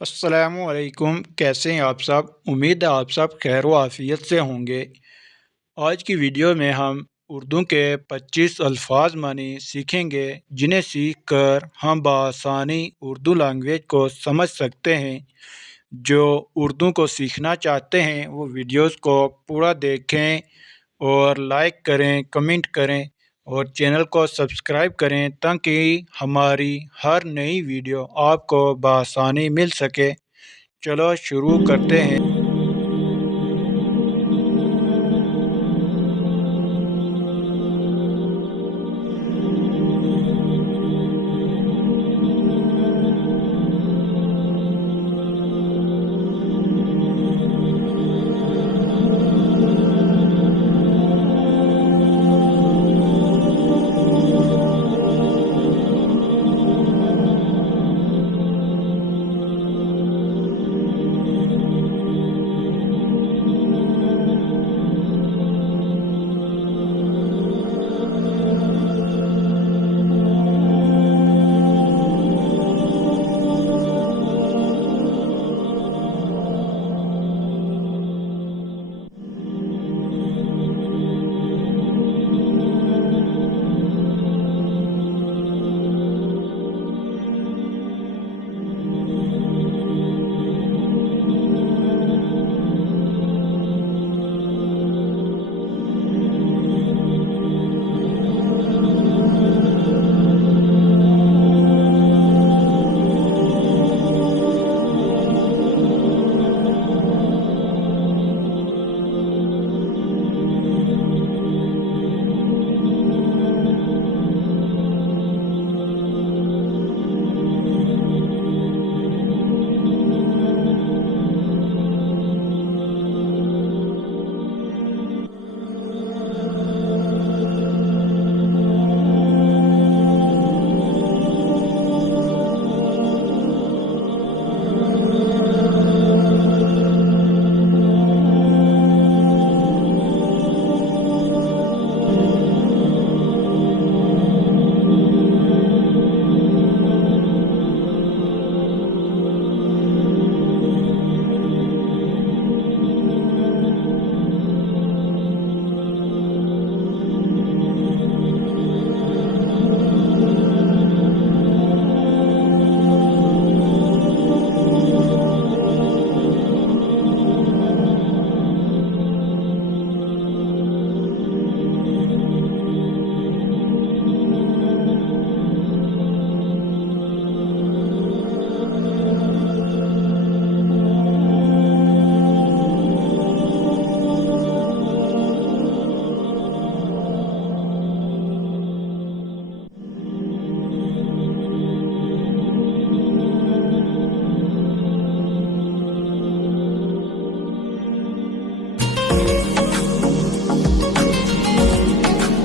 अस्सलामुअलैकुम। कैसे हैं आप सब? उम्मीद है आप सब खैर व आफियत से होंगे। आज की वीडियो में हम उर्दू के 25 अल्फाज मानी सीखेंगे, जिन्हें सीख कर हम बआसानी उर्दू लैंग्वेज को समझ सकते हैं। जो उर्दू को सीखना चाहते हैं वो वीडियोस को पूरा देखें और लाइक करें, कमेंट करें और चैनल को सब्सक्राइब करें ताकि हमारी हर नई वीडियो आपको बआसानी मिल सके। चलो शुरू करते हैं।